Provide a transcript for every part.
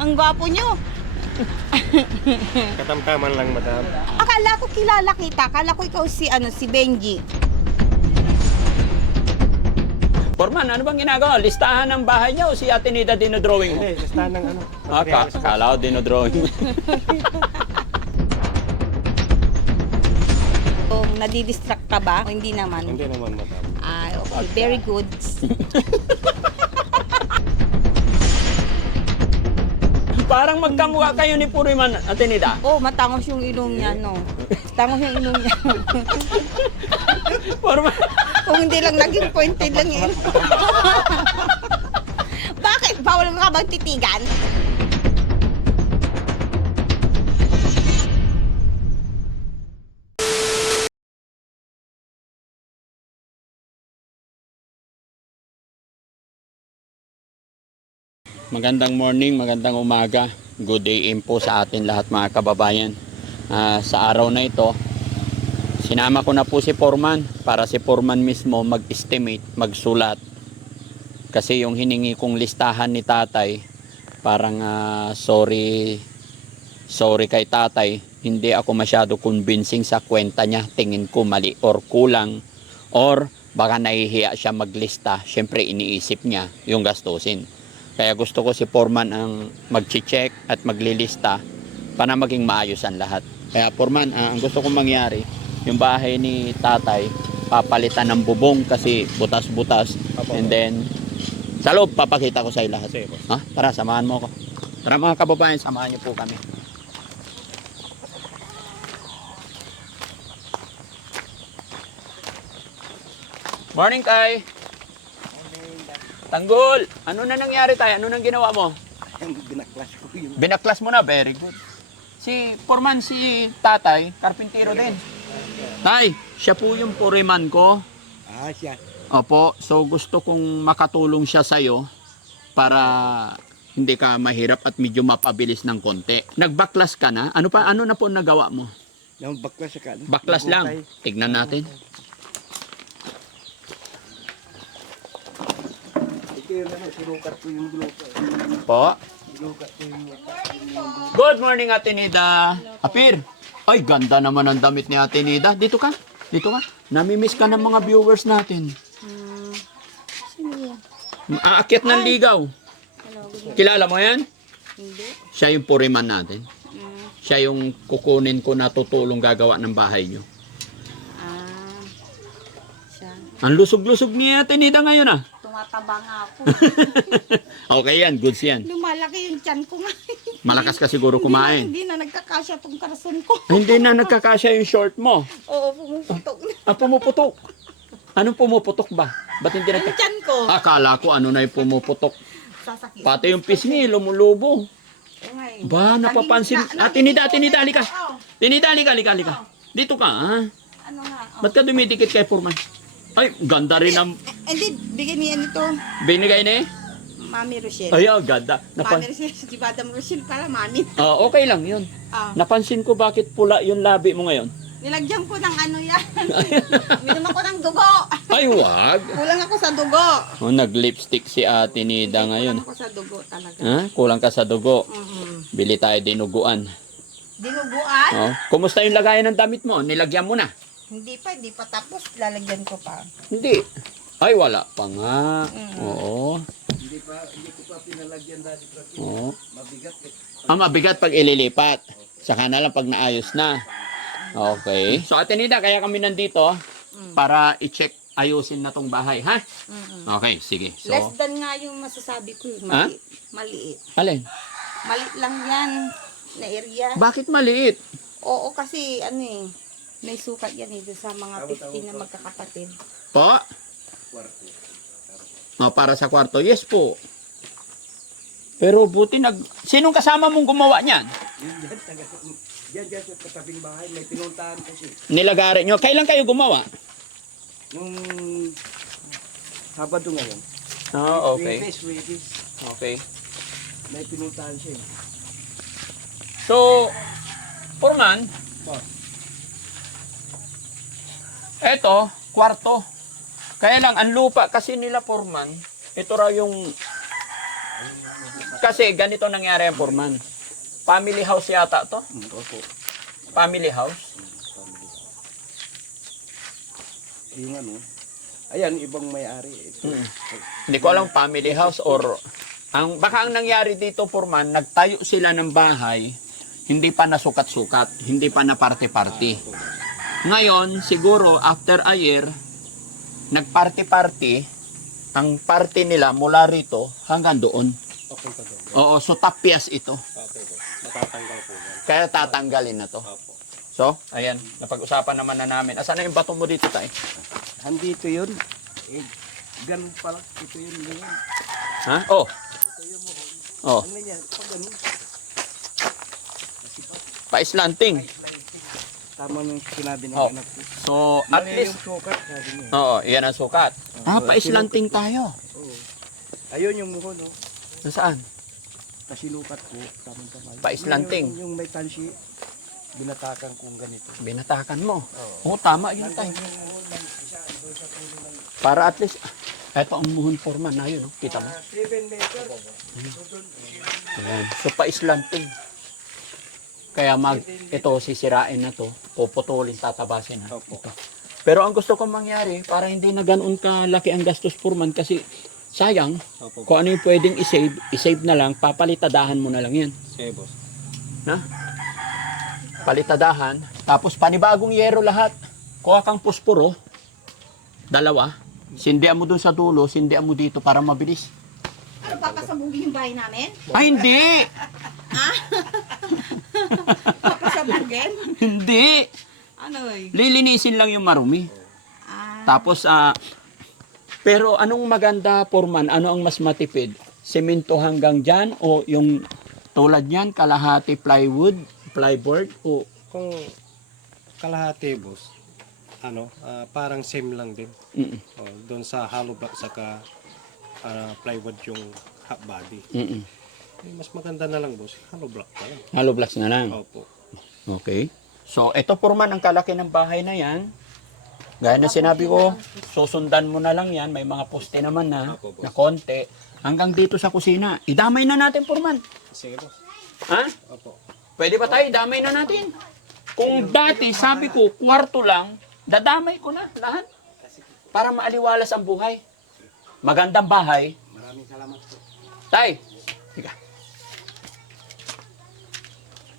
Ang gwapo nyo. Katamtaman lang, madam. Akala ko kilala kita. Akala ko ikaw si Benji. Foreman, ano bang ginagawa? Listahan ng bahay niya o si Ate Nida dinodrawing mo? Hindi, listahan ng ano. Kala ko dinodrawing. Kung nadidistract ka ba? O hindi naman? Hindi naman, madam. Ay, okay. Very good. Parang magkamukha kayo ni Puriman, Ate Nida. Oh, matangos yung ilong niya, no? Tangos yung ilong niya. Foreman. Kung hindi lang naging pointed lang yun. Bakit? Bawal ka bang titigan? Magandang morning, magandang umaga. Good day po sa atin lahat mga kababayan. Sa araw na ito, sinama ko na po si Foreman para si Foreman mismo mag-estimate, magsulat. Kasi yung hiningi kong listahan ni tatay, parang sorry kay tatay, hindi ako masyado convincing sa kwenta niya. Tingin ko mali or kulang or baka nahihiya siya maglista. Syempre iniisip niya yung gastusin. Kaya gusto ko si Foreman ang mag-check at maglilista para maging maayos ang lahat. Kaya Foreman, ang gusto kong mangyari, yung bahay ni tatay, papalitan ng bubong kasi butas-butas. And then, sa loob, papakita ko sa iyo lahat. Ha? Tara, samahan mo ako. Tara mga kababayan, samahan niyo po kami. Morning, Kai. Tanggol! Ano na nangyari tayo? Ano nang ginawa mo? Binaklas ko yung... Binaklas mo na, very good. Si Foreman, si tatay, karpintero din. Tay, siya po yung foreman ko. Siya. Opo, so gusto kong makatulong siya sa'yo para hindi ka mahirap at medyo mapabilis ng konti. Nagbaklas ka na? Ano na po nagawa mo? Yung baklas ka. Baklas lang. Tignan natin. Sinukat ko yung gluko. Po. Sinukat ko yung... Good morning, Ate Nida. Apir. Ay, ganda naman ang damit ni Ate Nida. Dito ka. Dito ka. Namimiss ka ng mga viewers natin. Sino yan? Aakyat ng ligaw. Kilala mo yan? Hindi. Siya yung puriman natin. Siya yung kukunin ko na tutulong gagawa ng bahay nyo. Siya. Ang lusog-lusog ni Ate Nida ngayon ah. Tumataba nga ako. Okay yan, goods yan. Lumalaki yung tiyan ko nga. Malakas ka siguro kumain. Hindi na nagkakasya tong karason ko. Hindi na nagkakasya yung short mo. Oo, pumuputok na. Pumuputok. Anong pumuputok ba? Ba't hindi Yung tiyan ko. Akala ko ano na yung pumuputok. Sasakit. Pati yung pisngi, lumulubo. Okay. Ba, napapansin. Tinida, halika. Tinida, halika. Dito ka, ha? Ano nga? Ba't ka dumidikit kay Foreman? Ay, ganda rin ang Hindi, bigyan niya nito. binigay ni. Mami Rochelle. Ay, ganda. Mami Rochelle, si Madam Rochelle para mami. Okay lang yun. Napansin ko bakit pula yung labi mo ngayon. Nilagyan ko ng ano yan. Minom ako ng dugo. Ay, wag. Kulang ako sa dugo. Nag-lipstick si Ate Nida ngayon. Kulang ako sa dugo talaga. Kulang ka sa dugo. Mhm. Bili tayo dinuguan. Dinuguan? Kumusta yung lagayan ng damit mo? Nilagyan mo na? Hindi pa tapos. Lalagyan ko pa. Hindi. Ay, wala pa nga. Oo. Hindi ko pa pinalagyan dati. Oo. Mabigat eh. Mabigat pag ililipat. Saka na lang pag naayos na. Okay. So, Ate Nida, kaya kami nandito para i-check, ayusin na tong bahay, ha? Okay, sige. So, Less than nga yung masasabi ko. Maliit. Maliit. alin? Maliit lang yan na area. Bakit maliit? Oo, kasi ano eh. May sukat yan eh. Sa mga 15 na magkakapatid. Po? Para sa kwarto. Yes po. Pero buti sinong kasama mong gumawa niyan? Diyan sa katabing bahay, may pinuntahan kasi. Nilagari nyo. Kailan kayo gumawa? Yung Sabado ngayon. Okay. Swedish. Okay. May pinuntahan siya. So, Foreman, eto, kwarto. Kaya lang, ang lupa kasi nila Foreman, ito raw yung kasi ganito nangyari ang Foreman. Family house yata to? Opo. Family house? Yung ano, ayan, ibang may-ari. Ito. Hindi ko alam family house or baka ang nangyari dito Foreman, nagtayo sila ng bahay, hindi pa nasukat-sukat, hindi pa na party-party. Ngayon, siguro after a year, nagparty-party, ang party nila mula rito hanggang doon. Okay pa doon. Oo, so tapyas ito. Okay po. Matatanggal po yan. Kaya tatanggalin na to. Opo. So, ayan, napag-usapan naman na namin. Asan na yung bato mo dito, tay? Andito yun. Eh, ganun pala. Ito yun. Ganun. Ha? Oh. Ito yun mo. Oh, Ano yan? Pag ganun. pa-slanting. Tama yung sinabi ng Oh. anak ko. So, at Yan least, yung sukat, sabi niya. oo, yan ang sukat. Pa-slanting tayo. Oo. Ayun yung muko, no? Nasaan? Kasinukat ko. Tamang-tamang. Pa-slanting. Yung may tansi, binatakan kong ganito. Binatakan mo. Oo. Oo, tama yun tayo. Para at least, eto ang muhon Foreman na yun, no? Kita mo? 7 meter. Ayan. So, pa-slanting. Kaya ito, sisirain na to, puputulin, tatabasin na. Opo. Ito. Pero ang gusto kong mangyari, para hindi na ganoon kalaki ang gastos Foreman, kasi sayang, Opo. kung ano yung pwedeng isave na lang, papalitadahan mo na lang yan. Sige, boss. Ha? Palitadahan, tapos panibagong yero lahat. Kuha kang pusporo, 2, sindihan mo dun sa dulo, sindihan mo dito para mabilis. Ano, papasabugin yung bahay namin? Ay, hindi! Papasabugin? Hindi! Ano eh? Lilinisin lang yung marumi. Ah, Tapos, pero anong maganda, Foreman? Ano ang mas matipid? Semento hanggang dyan o yung tulad niyan, kalahati plyboard o Kung kalahati, boss, parang same lang din. mm, Doon sa hollow block saka plywood yung half body. mm, Mas maganda na lang, boss, hollow block pa lang. hollow blocks na lang. Opo. Okay. So, ito Foreman, ang kalaki ng bahay na yan. Gaya na sinabi ko, susundan mo na lang yan. May mga poste naman na konti. Hanggang dito sa kusina. Idamay na natin, Foreman. Sige, boss. Ha? Opo. Pwede ba tayo? Idamay na natin. Kung dati, sabi ko, kwarto lang, dadamay ko na lahat. Para maaliwalas ang buhay. Magandang bahay. Maraming salamat po. Tay, higa.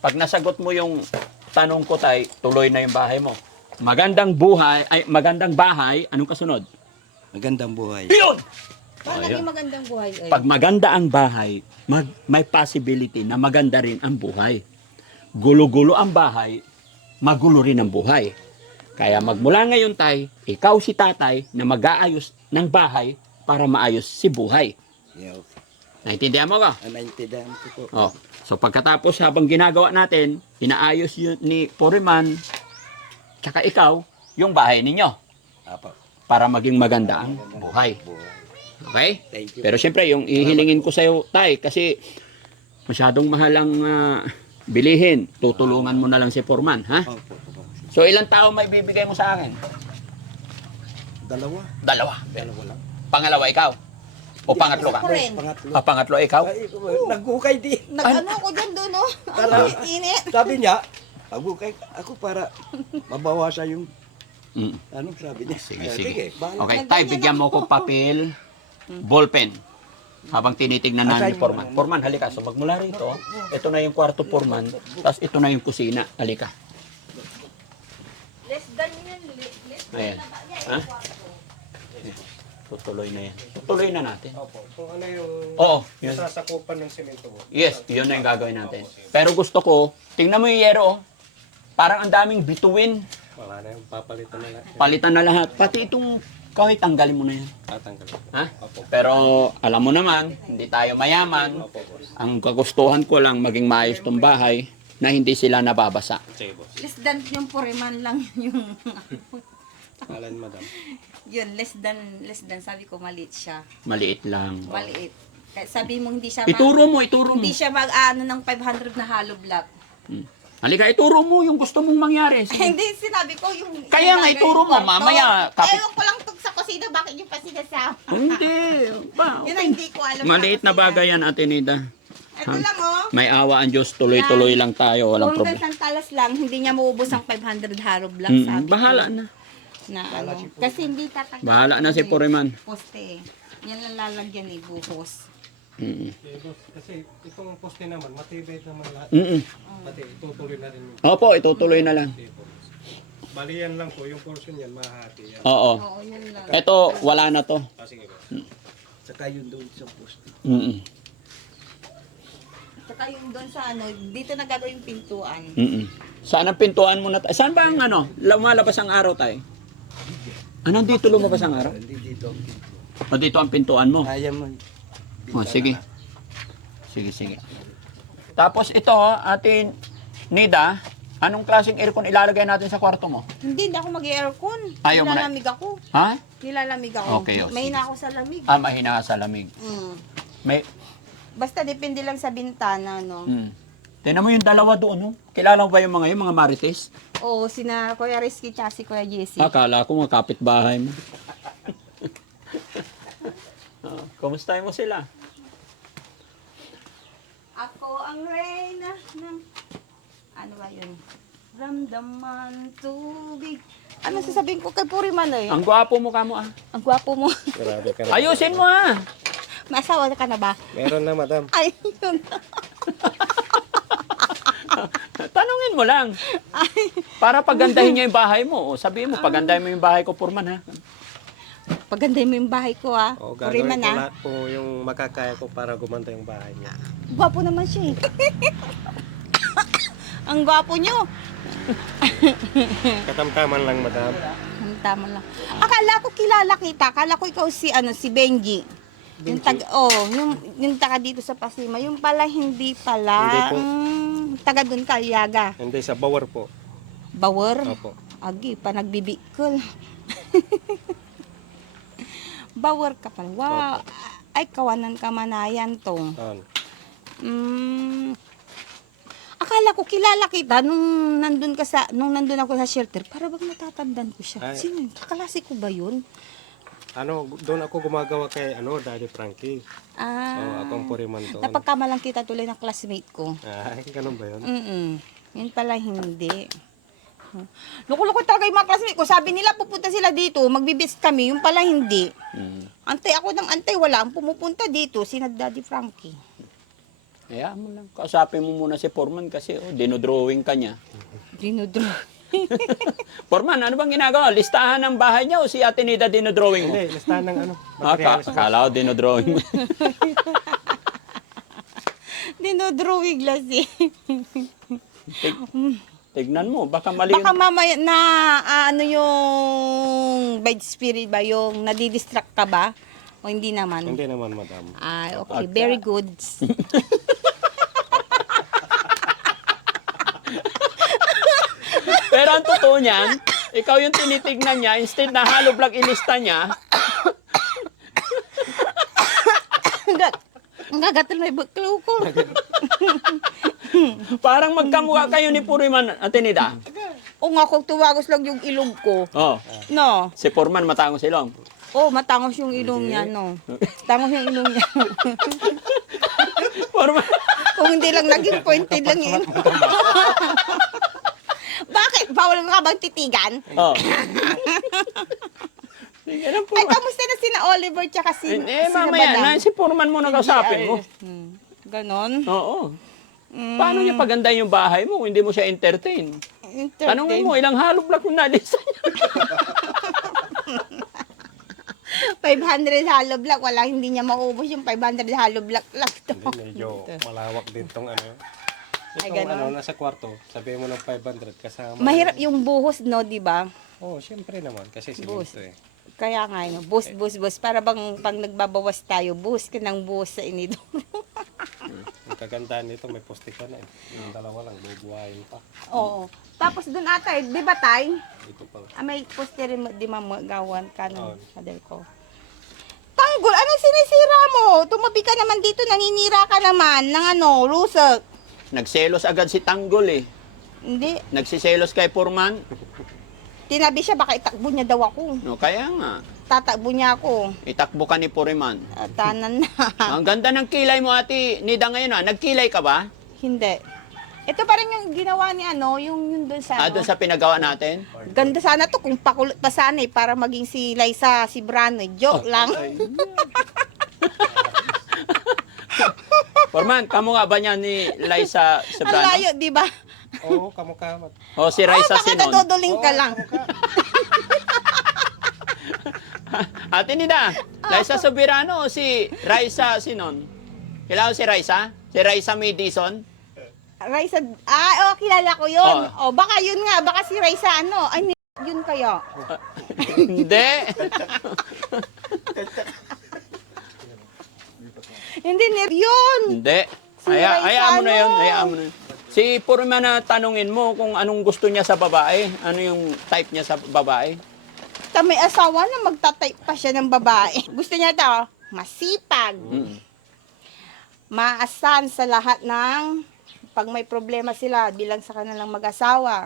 Pag nasagot mo yung tanong ko, tay, tuloy na yung bahay mo. Magandang bahay, anong kasunod? Magandang buhay. Yun! paano naging magandang buhay? Ay? Pag maganda ang bahay, may possibility na maganda rin ang buhay. Gulo-gulo ang bahay, magulo rin ang buhay. Kaya magmula ngayon, tay, ikaw si tatay na mag-aayos ng bahay para maayos si buhay. Yeah. Naintindihan mo ka? Naintindihan ko po. Oh. So pagkatapos habang ginagawa natin, inaayos yun ni Foreman, tsaka ikaw, yung bahay ninyo. Apo. Para maging maganda ang buhay. Okay? Thank you. Pero siyempre, yung ihilingin ko sa'yo, tay, kasi masyadong mahalang bilihin. Tutulungan mo na lang si Foreman, ha? Opo. So ilang tao may bibigay mo sa akin? 2. 2. Dalawa lang. Pangalawa ikaw? O pangatlo ka? Friend. Pangatlo. Pangatlo ikaw? Ay, nagukay din. Nag-ano ko dyan doon, no? Tara. Ang init. Sabi niya, nagukay ako para mabawasan yung Mm. sabi niya. Sige. bahala. Okay, tay, bigyan mo ko papel, ballpen. Habang tinitignan namin ni Foreman. Foreman, halika. So magmula rito, ito na yung kwarto Foreman, tapos ito na yung kusina. Halika. Less than yun. Less Ayan. Ha? Tutuloy na yan. Tutuloy na natin. Opo. Kung ano yung Oo, yun. sasakupan ng semento, boss. Yes, yun na yung gagawin natin. Pero gusto ko, tingnan mo yung yero, oh. Parang ang daming bituin. Wala na yung papalitan na lang. Palitan na lahat. Pati itong kahit tanggalin mo na yan. Tatanggalin. Ha? Pero alam mo naman, hindi tayo mayaman. Opo, boss. Ang kagustuhan ko lang maging maayos tong bahay na hindi sila nababasa. Sige, boss. Less than yung Foreman lang yung Alan, madam. yun, less than sabi ko maliit siya. Maliit lang. Maliit. Kaya sabi mo hindi siya Ituro mo. hindi siya mag-ano ng 500 na hollow block. Halika, ituro mo yung gusto mong mangyari. Hindi, sinabi ko yung Kaya nga, gagawin ituro mo, kwarto. mamaya, Ewan ko lang tug sa kusina, bakit yung pa sinasama? Hindi. Ba, Yun ang hindi ko alam. maliit na bagay yan, Ate Nida. Ito lang oh. May awa ang Diyos, tuloy-tuloy lang tayo, walang Kung problema. isang talas lang, hindi niya maubos ang 500 harrow block, sabi ko. Bahala na. Na ano. Kasi hindi tatagal. Bahala na si Puriman. Poste eh. Yan lang lalagyan eh, buhos. Mm. Okay, boss. Kasi itong poste naman, matibay naman lahat. Mm. Pati itutuloy na rin yung Opo, itutuloy na lang. tipo. Bali yan lang po, yung portion yan, mahati yan. Oo. Oo, yan lang. Ito, wala na to. Sige boss. Saka yun doon sa poste. Mm. Saka yung doon sa ano, dito na gagawin yung pintuan. Mm. Saan ang pintuan mo na tayo? Saan ba ang ano? Lumalabas ang araw tayo? Ano dito lumabas ang araw? Hindi dito ang pinto. O dito ang pintuan mo? Kaya mo. O, sige. Sige. Tapos ito, atin, Nida, anong klaseng aircon ilalagay natin sa kwarto mo? Hindi ako mag-aircon. Ayaw mo na- Nilalamig ako. Ha? Nilalamig ako. Okay, o, May sige. na ako sa lamig. Mahina ka sa lamig. Mm. May, Basta depende lang sa bintana, no? Tingnan mo yung dalawa doon, no? Kilala mo ba yung mga Marites? Oo, sina Kuya Rizky tsaka si Kuya Jesse. Akala ko mga kapitbahay mo. Kumusta mo sila? Ako ang reyna ng... Ano ba yun? Ramdaman tubig. Ano sasabihin ko kay Puriman eh? Ang gwapo mo ka mo, ah. Ang gwapo mo. Grabe ka na. Ayusin mo, ah. May asawa ka na ba? Meron na, madam. Ay, yun. Tanungin mo lang. Para pagandahin niya yung bahay mo. O, sabihin mo, pagandahin mo yung bahay ko, Purman, ha? Paganday mo yung bahay ko, ah. O, gagawin Puriman, ko ah. lahat po yung makakaya ko para gumanda yung bahay niya. Gwapo naman siya eh. Ang gwapo nyo. Katamtaman lang, madam. Ang tama lang. Akala ko kilala kita. Akala ko ikaw si Benji. Yung yung taga dito sa Pasima. Yung pala hindi pala. Hindi po. Taga doon Kalyaga. Hindi, sa Bawar po. Bawor. Opo. Agi, pa nagbibikol. Bawor ka pala. Wow. Ay, kawanan ka manayan to. Ano? Akala ko kilala kita nung nandun ako sa shelter. Para bang natatandaan ko siya. Ay. Sino yun? Kaklase ko ba yun? Doon ako gumagawa kay Daddy Frankie. So, akong Puriman doon. Napagkamalang kita tuloy ng classmate ko. Ay, ganun ba yun? Yun pala hindi. Loko-loko talaga yung mga classmate ko. Sabi nila pupunta sila dito, magbibis kami. Yung pala hindi. Antay ako ng antay, wala ang pumupunta dito. Sina Daddy Frankie. Kaya mo lang. Kausapin mo muna si Purman kasi dinodrawing ka niya. Dinodro. Purman, ano bang ginagawa? Listahan ng bahay niya o si Ate Nida dinodrawing mo? Hindi, listahan ng materials. Akala ko dinodrawing mo. Dinodrawing lang si. Tignan mo, baka mali Baka mamaya na ano yung bad spirit ba yung nadidistract ka ba? O hindi naman? Hindi naman, madam. Ay, okay. Very good. Pero ang totoo niyan, ikaw yung tinitignan niya, instead na hollow block ilista niya, Ang gagatal na ibagklaw ko. parang magkamukha kayo ni Puriman, Ate Nida. O nga, kung tuwagos lang yung ilong ko. Oh, No. si Purman matangos silong. Oh, matangos yung ilong niya, no. Tangos yung ilong niya. Purman. Kung hindi lang naging pointed lang yun. Bakit? Bawal ka bang titigan? Oh. Sige na po. Ay, kamusta na sina Oliver tsaka si Mamaya Badang? na, si Purman mo nakausapin mo. Ganon. Oo. Paano niya pagandahin yung bahay mo kung hindi mo siya entertain? Tanungin mo, ilang hollow block yung nalisa niya? 500 hollow block. Wala, hindi niya maubos yung 500 hollow block lang to. Hindi, medyo malawak din tong ano. Ay, Itong ganun. nasa kwarto, sabihin mo ng 500 kasama. Mahirap yung buhos, no, di ba? Oh, syempre naman kasi Buhos. siminto eh. Kaya nga, no, bus. Para bang pag nagbabawas tayo, buhos ka ng buhos sa inidoro. Ang kagandahan nito, may poste ka na eh. Yung dalawa lang, bubuhayin pa. Oo. Tapos doon ata, di ba tay? Ito pala. May poster rin di mamagawan ka Oo. ng kadal ko. Tanggol, ano sinisira mo? Tumabi ka naman dito, naninira ka naman ng ano, lusak. Nagselos agad si Tanggol eh. Hindi. Nagsiselos kay Purman. Tinabi siya, baka itakbo niya daw ako. No, kaya nga. tatakbo niya ako. Itakbo ka ni Puriman. Tanan na. Ang ganda ng kilay mo, Ate Nida, ngayon. Nagkilay ka ba? Hindi. Ito pa rin yung ginawa ni yung doon sa Doon sa pinagawa natin? Ganda sana to kung pakulot pa sana para maging si Liza, si Brano. Joke lang. Forman, kamo nga ba niya ni Liza Ang Sobrano? layo, di ba? Oo, kamukha. O si Liza baka Sinon? nadodoling ka lang. Ate Nida, Liza Soberano o si Liza Sinon? Kailangan si Liza? Si Liza Madison? Raisa, kilala ko yun. Baka yun nga, baka si Raisa yun kaya. Hindi. Hindi, yun. Hindi. Si Hayaan mo na Raisa, yun. Hayaan mo na yun. Si Purman na tanungin mo kung anong gusto niya sa babae. Ano yung type niya sa babae? May asawa na magtatype pa siya ng babae. Gusto niya ito, masipag. Maasan sa lahat ng pag may problema sila bilang sa kanilang mag-asawa.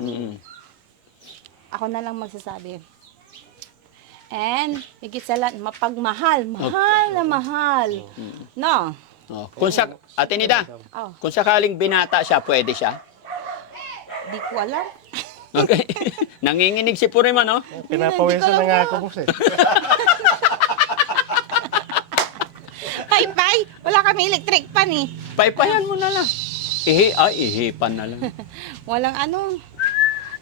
Ako na lang magsasabi. And, higit sa lahat, mapagmahal. Mahal na mahal. No? Kung Ate Nida, kung sakaling binata siya, pwede siya? Di ko alam. Okay. Nanginginig si Puriman, no? Pinapawisan na nga ako, boss eh. Pay, wala kami electric pan eh. Paypayan mo na lang. Ihipan na lang. Walang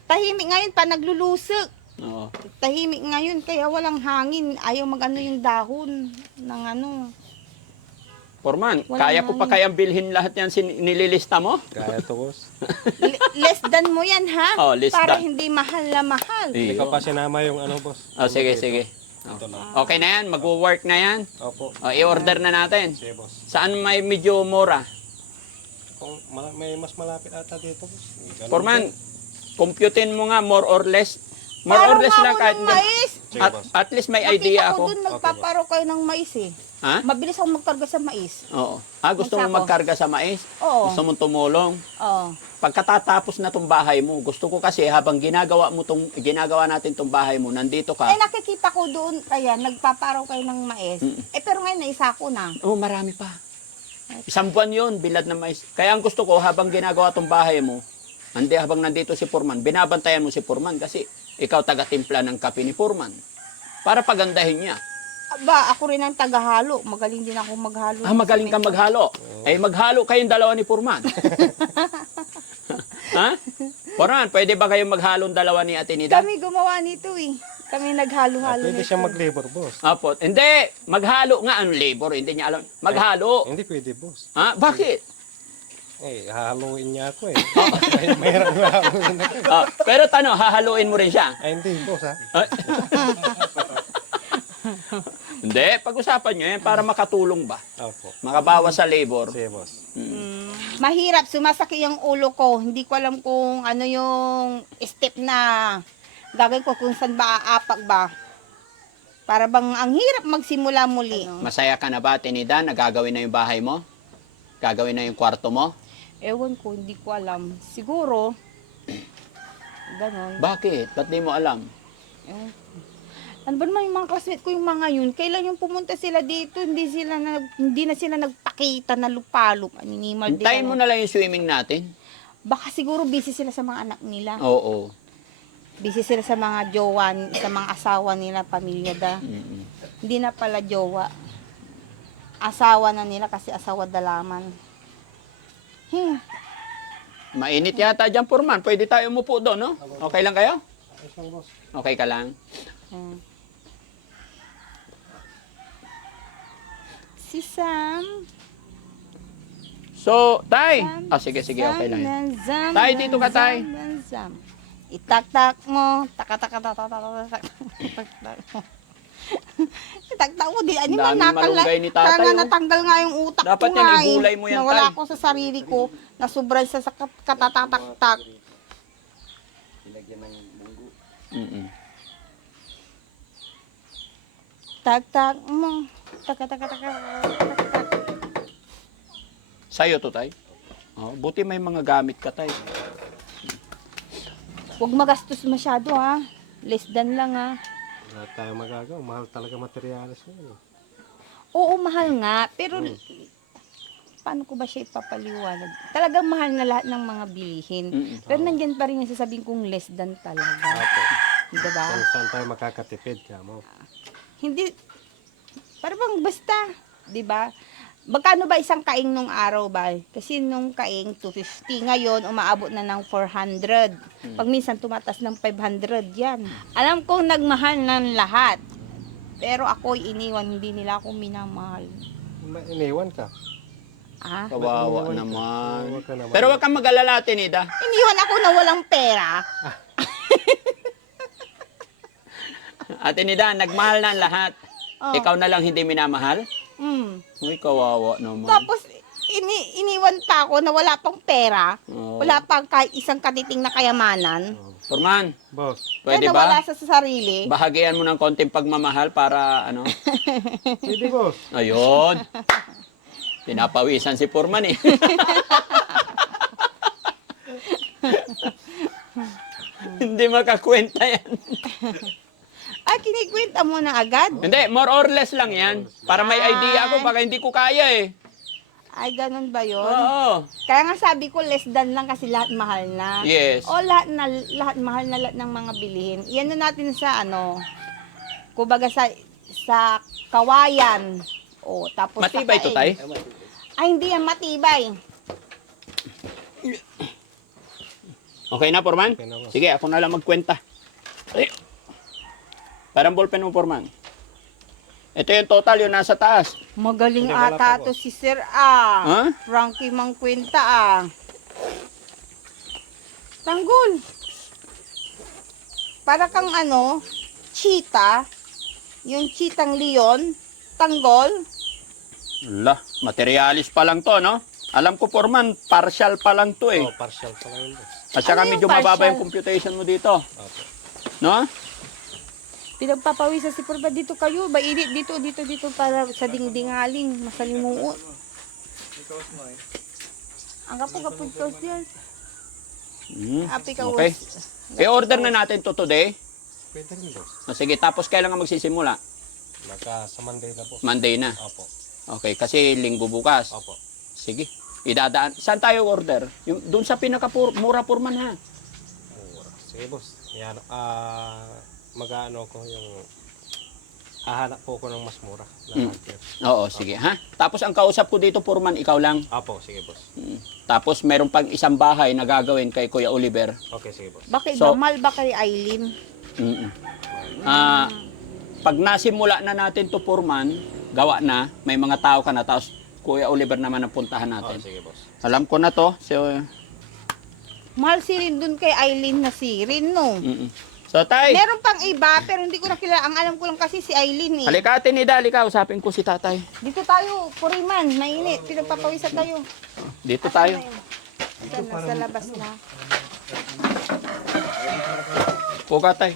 tahimik ngayon pa naglulusok. Oo. Tahimik ngayon kaya walang hangin. Ayaw yung dahon ng Forman, Walang kaya ko pa kayang bilhin lahat yan nililista mo? Kaya to, boss. Less than mo yan ha? Less Para than. hindi mahal na mahal. Hindi ko pa sinama yung boss. Sige. Ito lang. Okay na yan, mag-work na yan. Opo. I-order na natin. Sige, boss. Saan may medyo mura? Kung may mas malapit ata dito, boss. Ganun Forman, computein mo nga more or less. More Paro or less nga lang ako kahit ng mais. Sige, boss. at least may Nakita idea ko ako. dun nagpaparo kayo ng mais eh. Ha? Mabilis ako magkarga sa mais. Oo. Gusto mo Magsako. magkarga sa mais? Oo. Gusto mo tumulong? Oo. Pagkatatapos na tong bahay mo, gusto ko kasi habang ginagawa natin tong bahay mo, nandito ka. Nakikita ko doon, kaya nagpaparaw kayo ng mais. Pero ngayon naisako na. Marami pa. Isang buwan yun, bilad na mais. Kaya ang gusto ko, habang ginagawa tong bahay mo, habang nandito si Purman, binabantayan mo si Purman kasi ikaw taga-timpla ng kape ni Purman. Para pagandahin niya. Ako rin ang tagahalo. Magaling din ako maghalo. Magaling ka maghalo. Maghalo kayong dalawa ni Purman. Ha? Purman, pwede ba kayong maghalong dalawa ni Ate Nida? Kami gumawa nito eh. Kami naghalo-halo Pwede nito. siya mag-labor, boss. Apo. Hindi. Maghalo nga. Ano labor? Hindi niya alam. Maghalo. Hindi pwede, boss. Bakit? Hahaluin niya ako eh. Mayroon na haluin ako. Pero hahaluin mo rin siya. Hindi, boss ha. Hindi, pag-usapan nyo yan para makatulong ba? Opo. Makabawas sa labor. Sige, boss. Mahirap, sumasakit yung ulo ko. Hindi ko alam kung ano yung step na gagawin ko, kung saan ba aapak ba. Para bang ang hirap magsimula muli. Masaya ka na ba, Tinida? Nagagawin na yung bahay mo? Gagawin na yung kwarto mo? Ewan ko, hindi ko alam. Siguro, ganon. Bakit? Ba't di mo alam? Ewan ko. Ano ba naman yung mga classmate ko yung mga yun? Kailan yung pumunta sila dito, hindi na sila nagpakita na lupalop. Aninimal din. Hintayin mo na lang yung swimming natin. Baka siguro busy sila sa mga anak nila. Oo. Busy sila sa mga jowa, sa mga asawa nila, pamilya da. Hindi na pala jowa. Asawa na nila kasi asawa dalaman. Mainit yata dyan, Purman. Pwede tayo umupo doon, no? Okay lang kayo? Okay ka lang? Si Sam. So, Tay. Sige, okay lang yan. Tay, dito ka, Tay. Itak-tak mo. Itak-tak mo. Di, ano man, Daming malunggay ni tatay, oh. natanggal nga yung utak Dapat ko yan, nga ibulay mo yan, Nawala Tay. ko sa sarili ko. Nasubray sa katatatak-tak. Tak-tak mo. Tak-tak-tak-tak. Sa'yo to, Tay. Buti may mga gamit ka, Tay. Huwag magastos masyado ha. Less than lang ha. Wala tayong magagawa. Mahal talaga materialis ngayon. Oo, mahal nga. Pero paano ko ba siya ipapaliwanag? Talagang mahal na lahat ng mga bilihin. Pero nandyan pa rin yung sasabihin kong less than talaga. Opo. Diba? Kung saan tayo makakatipid, kamo. Hindi, para bang basta, di ba? Magkano ba isang kaing nung araw ba? Kasi nung kaing 250, ngayon umaabot na ng 400. Pag minsan tumatas ng 500 yan. Alam kong nagmahal ng lahat. Pero ako'y iniwan, hindi nila ako minamahal. Iniwan ka. Ah? Kawawa Iniwan ka. naman. Iniwan ka naman. Pero wag kang mag-alala, Tinida. Iniwan ako na walang pera. At Tinida, nagmahal na ang lahat. Oh. Ikaw na lang hindi minamahal? Uy, kawawa naman. Tapos, iniwan pa ako na wala pang pera. Oo. Wala pang kahit isang katiting na kayamanan. Forman, Boss, pwede Kaya nawala ba? sa sarili. Bahagian mo ng konting pagmamahal para ano? pwede boss. Ayun. Pinapawisan si Forman eh. Hindi makakwenta yan. Ay, kinikwenta mo na agad? Hindi, more or less lang yan. Para may idea ako, baka hindi ko kaya eh. Ay, ganun ba yun? Oo. Kaya nga sabi ko, less than lang kasi lahat mahal na. Yes. O lahat mahal na lahat ng mga bilihin. Iyan na natin sa ano, kumbaga sa kawayan. O, tapos Matibay sa to, tay? Ay, hindi yan matibay. Okay na, Forman? Okay na, boss. Sige, ako na lang magkwenta. Ay. Parang ballpen mo, Forman. Ito yung total, yung nasa taas. Magaling Hindi, wala ata pa, to boss. si Sir ah. Ha? Frankie Mangkwenta ah. Tanggol. Para kang ano, cheetah. Yung cheetang leon. Tanggol. Ala, materialis pa lang to, no? Alam ko, Forman, partial pa lang to eh. Oh, partial pa lang yun, boss. At saka Ano yung medyo mababa partial? yung computation mo dito. Opo. No? Pinagpapawisan si Purba dito kayo. Bainit dito para sa dingdingaling. Masalimuot. Ang kapag-kapag toast yan. Api ka Okay. I-order na natin to today. Pwede rin, boss. O, sige, tapos kailan ka magsisimula? Sa Monday na, boss. Monday na. Opo. Okay, kasi linggo bukas. Opo. Sige. Idadaan. Saan tayo order? Yung doon sa pinaka-mura, Forman, ha? Mura. Sige, boss. Yan, mag-ano ko yung... Hahanap po ko ng mas mura. Na hardware. Oo, sige, ha? Tapos ang kausap ko dito, Forman, ikaw lang. Opo, sige, boss. Tapos meron pang isang bahay na gagawin kay Kuya Oliver. Okay, sige, boss. Bakit So- Damal ba kay Eileen? Mm-mm. Pag nasimula na natin to, Forman, gawa na, may mga tao ka na, tapos Kuya Oliver naman ang puntahan Oh, natin. sige, boss. Alam ko na to. So, Mahal si Rin dun kay Eileen na si Rin, no? so tay, Meron pang iba, pero hindi ko na kilala. Ang alam ko lang kasi si Eileen, eh. halika Ate Nida, halika, usapin ko si tatay. Dito tayo, Puriman, mainit. Pinagpapawisan tayo. Dito tayo. Diyan, nasa labas na. Puga tay.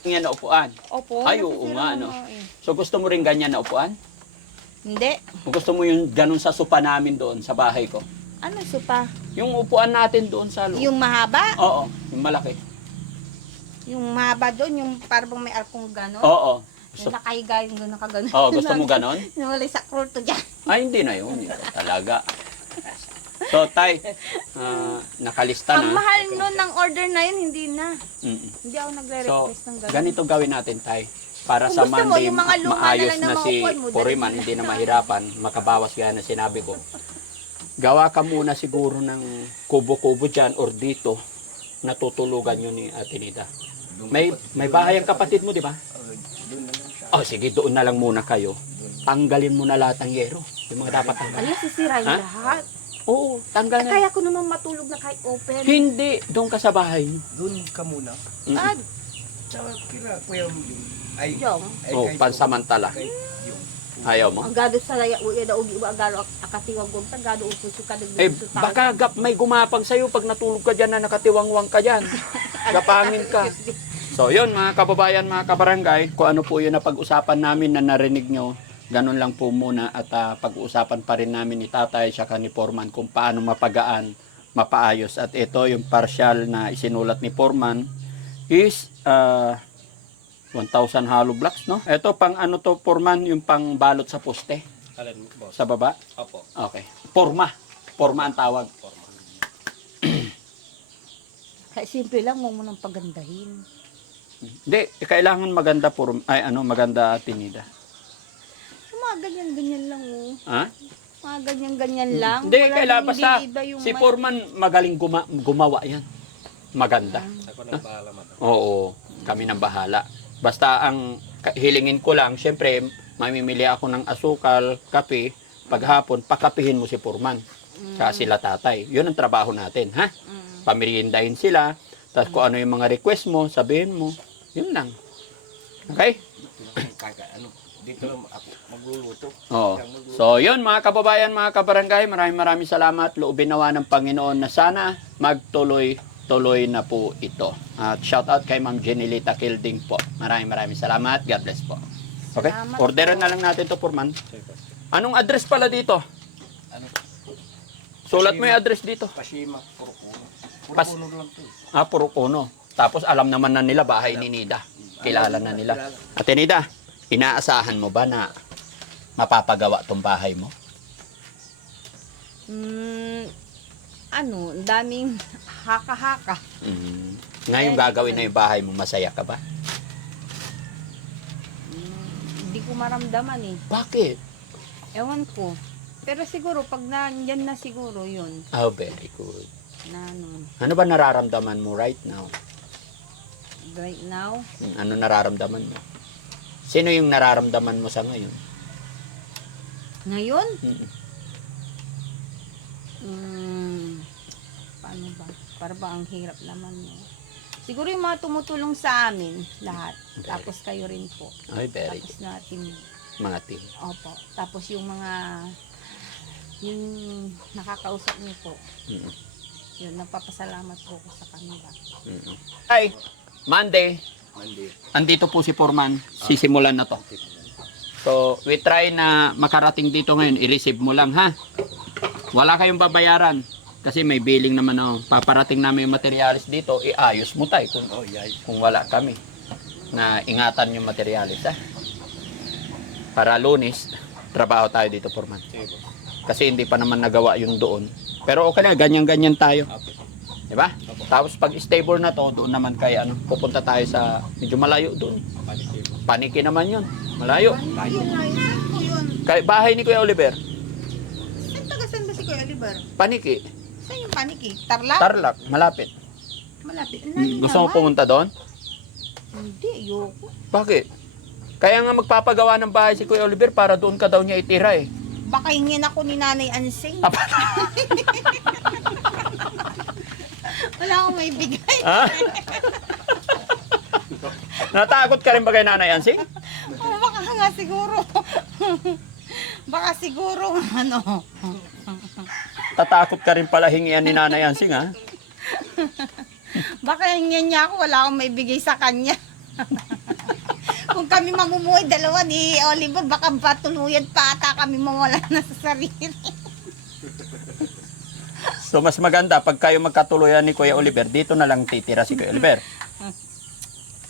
Ganyan na upuan. Opo. Ay, oo nasisira nga, na no? nga, eh. So gusto mo rin ganyan na upuan? Hindi. O gusto mo yung ganun sa sopa namin doon sa bahay ko? Ano supa? Yung upuan natin doon sa loob. Yung mahaba? Oo, yung malaki. Yung mahaba doon, yung parang may arkong gano'n? Oo. Yung nakahiga yung gano'n nakagano'n. Oo, gusto mo ganon? Nawalay sa kurto dyan. Ay, hindi na yun. Hindi talaga. So, tay, nakalista Ang na. mahal nun ng order na yun, hindi na. Mm-mm. Hindi ako So, nagre-request ng gano'n. ganito gawin natin, tay. Para Kung sa gusto mo, Monday, yung mga luma na maayos lang na na si maupuan mo, Puriman, dali. hindi na mahirapan, makabawas kaya na sinabi ko. Gawa ka muna siguro ng kubo-kubo dyan or dito, natutulugan yun ni Ate Nida. May bahay ang kapatid mo, di ba? Oh, sige, doon na lang muna kayo. Tanggalin mo na lahat ng yero. Yung mga dapat tanggalin. Ala, sisirain Ha? lahat. Oo, tanggal na. Kaya ko naman matulog na kahit open. Hindi, doon ka sa bahay. Doon ka muna. Ah, Sa kira, kuya mo yun. Ay, Jong. Oh, kay- pansamantala. kay yung. Ayaw mo? Ang gado sa laya, uya da ugi ba gado akatiwag gong gado upo su kadag Eh, baka may gumapang sa'yo pag natulog ka dyan na nakatiwangwang ka dyan. Gapangin ka. So, yun mga kababayan, mga kabarangay, kung ano po yun na pag-usapan namin na narinig nyo, ganun lang po muna at pag-uusapan pa rin namin ni Tatay saka ni Foreman kung paano mapagaan, mapaayos. At ito yung partial na isinulat ni Foreman is 1,000 hollow blocks, no? Ito, pang ano to, Foreman, yung pang balot sa poste. Alin, boss? Sa baba? Opo. Okay. Forma. Forma ang tawag. Forma. Kaya simple lang, huwag mo nang pagandahin. Hindi, kailangan maganda maganda tinida. Yung mga ganyan-ganyan lang, oh. Ha? Mga ganyan-ganyan lang. Hindi, Wala kailangan nang basta iba yung si may- Foreman magaling gumawa yan. Maganda. Ako nang bahala man. Oo, kami nang bahala. Basta ang hilingin ko lang, syempre, mamimili ako ng asukal, kape, paghapon, pakapihin mo si Foreman. Tsaka sila tatay. Yun ang trabaho natin, ha? Pameriendahin sila, tapos kung ano yung mga request mo, sabihin mo. Yun lang. Okay? Dito lang ako magluluto. Oo. So, yun mga kababayan, mga kabarangay, maraming salamat. Loobin nawa ng Panginoon na sana magtuloy-tuloy na po ito. At shout out kay Ma'am Jenilita Kilding po. Maraming salamat. God bless po. Okay? Salamat Orderan po. na lang natin to, Foreman. Sige, boss. Anong address pala dito? Ano? Sulat mo yung address dito. Pasima, puro puno. Puro Pas- puno lang to. Puro puno. Tapos alam naman na nila bahay ni Nida. Kilala na nila. Ate Nida, inaasahan mo ba na mapapagawa tong bahay mo? Ang daming haka-haka. Ngayon gagawin na yung bahay mo, masaya ka ba? Hindi ko maramdaman eh. Bakit? Ewan ko. Pero siguro, pag nandyan na siguro yun, Oh, very good. na ano, Ano ba nararamdaman mo right now? right now, Ano nararamdaman mo? Sino yung nararamdaman mo sa ngayon? ngayon, Mm. paano ba? Para ba ang hirap naman, no? Siguro yung mga tumutulong sa amin, lahat. Okay. Tapos kayo rin po. Ay, very Tapos good. natin, Mga team. opo. Tapos yung yung nakakausap niyo po, Mm. yun, nagpapasalamat po ko sa kanila. Ay, Monday, Mandi. andito po si Foreman. Sisimulan na to. So, we try na makarating dito ngayon. I-receive mo lang, ha? Wala kayong babayaran. Kasi may billing naman ako. Paparating namin yung materialis dito. Iayos mo tayo kung wala kami. Na ingatan yung materialis, ha? Para Lunes, trabaho tayo dito, Foreman. Sige, boss. Kasi hindi pa naman nagawa yung doon. Pero okay na, ganyan-ganyan tayo. Opo. Diba? Tapos pag stable na to, doon naman kaya pupunta tayo sa medyo malayo doon. Paniki, boss. Paniki naman yun. Malayo. Yun, saan po yun? Kay bahay ni Kuya Oliver, Saan taga-saan ba si Kuya Oliver? Paniki, Saan yung paniki? Tarlac? Tarlac, malapit. Malapit. Layo Gusto mo naman. pumunta doon? Hindi, ayoko. Bakit? Kaya nga magpapagawa ng bahay si Kuya Oliver para doon ka daw niya itira eh. Baka hingin ako ni Nanay Ansing. Wala akong may bigay. Ha? Natakot ka rin ba kay Nanay Ansing? Baka nga siguro. Baka siguro, ano. Tatakot ka rin pala hingian ni Nanay Ansing, ha? Baka hingin niya ako, wala akong may bigay sa kanya. Kung kami mamumuhay dalawa ni Oliver, baka patuluyan pa ata kami mawala na sa sarili. So mas maganda pag kayo magkatuluyan ni Kuya Oliver, dito na lang titira si Kuya Oliver.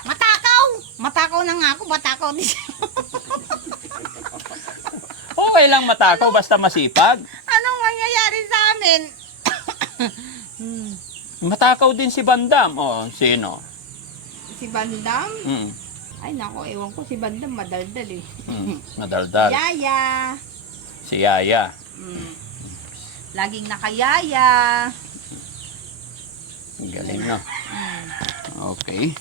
Matakaw! Matakaw na nga ako, matakaw din siya. Okay lang matakaw, basta masipag. Anong mangyayari sa amin? Matakaw din si Bandam. O, sino? Si Bandam? Mm. Ay nako, ewan ko, si Bandam madaldal eh. Madaldal. Yaya! Si Yaya. Laging nakayaya. Ang galing, no? Okay.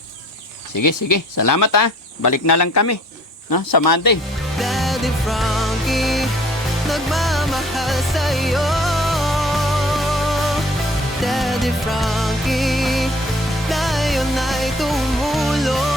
Sige. Salamat, ha. Balik na lang kami. No? Sa Monday. Daddy Frankie, nagmamahal sa'yo. Daddy Frankie, tayo na'y tumulong.